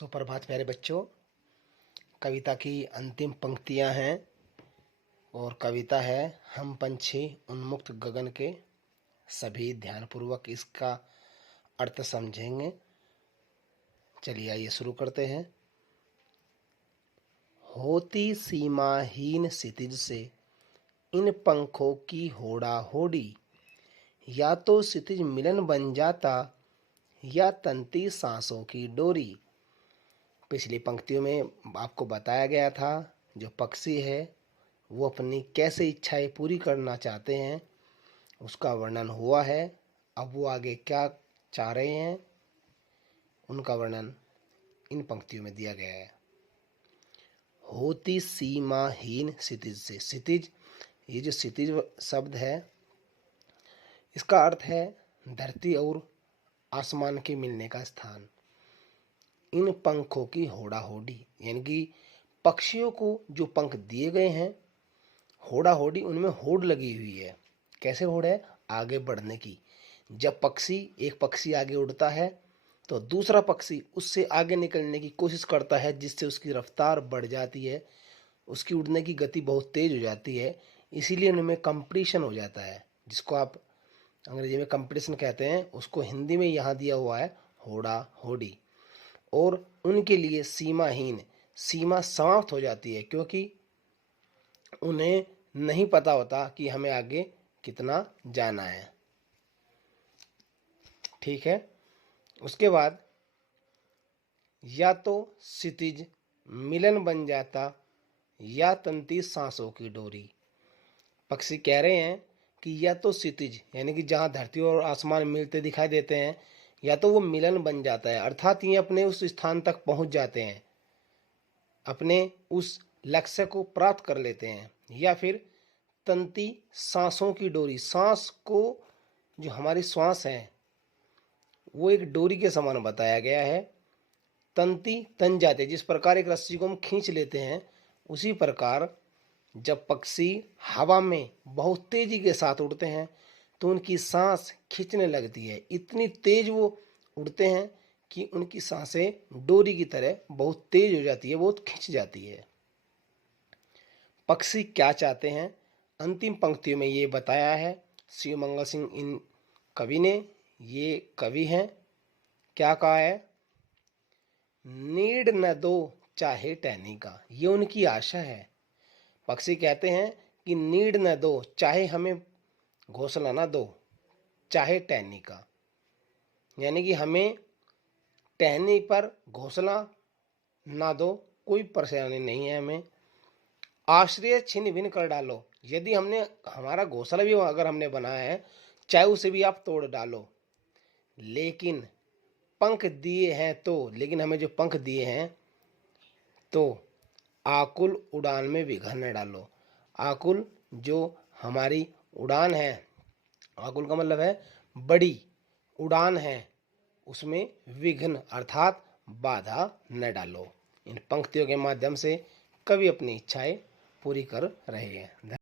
सुप्रभात प्यारे बच्चों। कविता की अंतिम पंक्तियां हैं और कविता है हम पंछी उन्मुक्त गगन के। सभी ध्यानपूर्वक इसका अर्थ समझेंगे। चलिए आइए शुरू करते हैं। होती सीमाहीन क्षितिज से इन पंखों की होड़ा होड़ी, या तो क्षितिज मिलन बन जाता या तंती सांसों की डोरी। पिछली पंक्तियों में आपको बताया गया था जो पक्षी है वो अपनी कैसे इच्छाएं पूरी करना चाहते हैं उसका वर्णन हुआ है। अब वो आगे क्या चाह रहे हैं उनका वर्णन इन पंक्तियों में दिया गया है। होती सीमाहीन क्षितिज से, क्षितिज, ये जो क्षितिज शब्द है इसका अर्थ है धरती और आसमान के मिलने का स्थान। इन पंखों की होड़ा होड़ी यानी कि पक्षियों को जो पंख दिए गए हैं, होड़ा होड़ी उनमें होड़ लगी हुई है। कैसे होड़ है? आगे बढ़ने की। जब एक पक्षी आगे उड़ता है तो दूसरा पक्षी उससे आगे निकलने की कोशिश करता है, जिससे उसकी रफ्तार बढ़ जाती है, उसकी उड़ने की गति बहुत तेज हो जाती है। इसीलिए उनमें कंपटीशन हो जाता है, जिसको आप अंग्रेजी में कंपटीशन कहते हैं, उसको हिंदी में यहाँ दिया हुआ है होड़ा होड़ी। और उनके लिए सीमाहीन, सीमा समाप्त हो जाती है, क्योंकि उन्हें नहीं पता होता कि हमें आगे कितना जाना है। ठीक है। उसके बाद या तो क्षितिज मिलन बन जाता या तंती सांसों की डोरी। पक्षी कह रहे हैं कि या तो क्षितिज यानी कि जहां धरती और आसमान मिलते दिखाई देते हैं, या तो वो मिलन बन जाता है, अर्थात ये अपने उस स्थान तक पहुंच जाते हैं, अपने उस लक्ष्य को प्राप्त कर लेते हैं, या फिर तंती सांसों की डोरी, सांस को, जो हमारी श्वास है वो एक डोरी के समान बताया गया है। तंती तन जाते, जिस प्रकार एक रस्सी को हम खींच लेते हैं, उसी प्रकार जब पक्षी हवा में बहुत तेजी के साथ उड़ते हैं तो उनकी सांस खींचने लगती है। इतनी तेज वो उड़ते हैं कि उनकी सांसें डोरी की तरह बहुत तेज हो जाती है, बहुत खिंच जाती है। पक्षी क्या चाहते हैं अंतिम पंक्तियों में ये बताया है शिव मंगल सिंह इन कवि ने। ये कवि हैं, क्या कहा है? नीड न दो चाहे टहनी का, ये उनकी आशा है। पक्षी कहते हैं कि नीड न दो, चाहे हमें घोंसला ना दो, चाहे टहनी का, यानी कि हमें टहनी पर घोंसला ना दो, कोई परेशानी नहीं है हमें। आश्रय छिन्न भिन्न कर डालो, यदि हमने हमारा घोंसला भी अगर हमने बनाया है, चाहे उसे भी आप तोड़ डालो, लेकिन पंख दिए हैं तो, लेकिन हमें जो पंख दिए हैं तो आकुल उड़ान में विघन न डालो। आकुल जो हमारी उड़ान है, आकुल का मतलब है बड़ी उड़ान है, उसमें विघ्न अर्थात बाधा न डालो। इन पंक्तियों के माध्यम से कवि अपनी इच्छाएं पूरी कर रहे हैं।